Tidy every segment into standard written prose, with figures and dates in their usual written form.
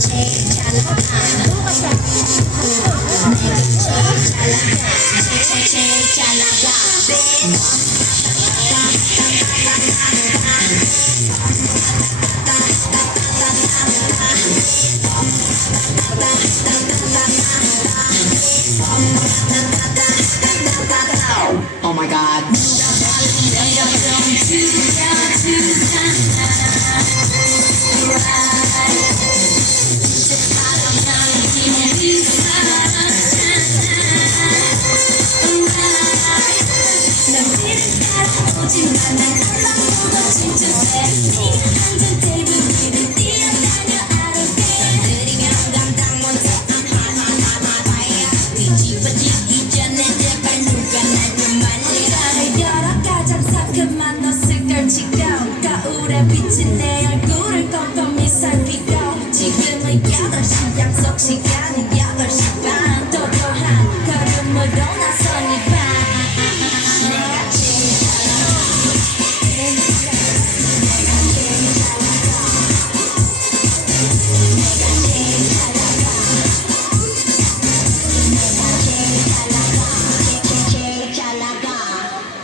제일 잘 나가 내가 제일 잘 나가 Oh my god. 빛은 내 얼굴을 꼼꼼히 살피고 지금은 8시 약속 시간은 8시 반 도도한 걸음으로 나선 이 밤 내가 제일 잘 나가 내가 제일 잘 나가 제일 잘 나가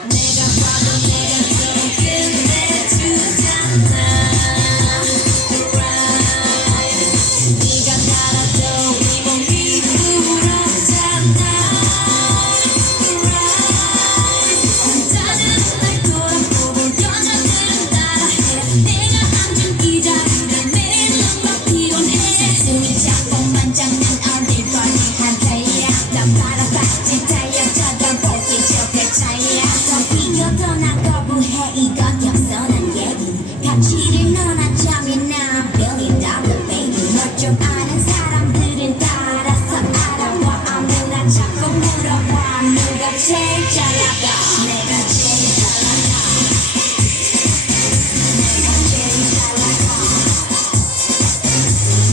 내가 봐도 내가 좀 끝내주잖아 네가 달아도 네 몸이 부럽잖아 남자들은 날 돌아보고 여자들은 따라해 내가 앉은 이 자리를 매일 눈만 피곤해 숨이 자꾸만 잡는 어딜 걸리한 타이야 난 바라봤지 타이어 쳐다보기 좋게 차이야 더 비교도 나 거부해 이건 역선한 얘기 가치를 논하자면 난 billion dollar baby 널 좀 아는 사람들은 다 알아서 알아봐 아무나 자꾸 물어봐 누가 제일 잘 나가 내가 제일 잘 나가 내가 제일 잘 나가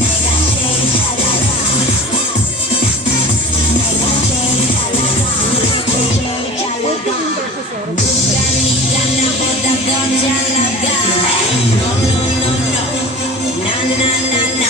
내가 제일 잘 나가 내가 제일 잘 나가 제일 잘 나가 누가 네가 나보다 더 잘 나가 No no no no Na na na na